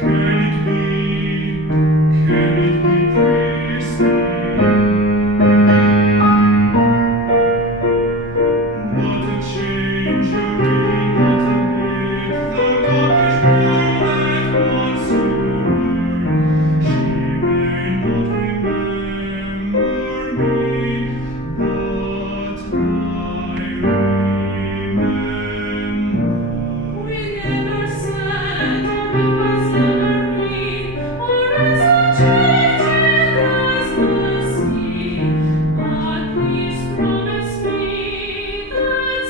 Can it be Christine? What a change you bring, what a myth, the Scottish poet once you were. She may not remember me, but I remember. We never said, or it was never me, or as enchanted as the sea. But please promise me that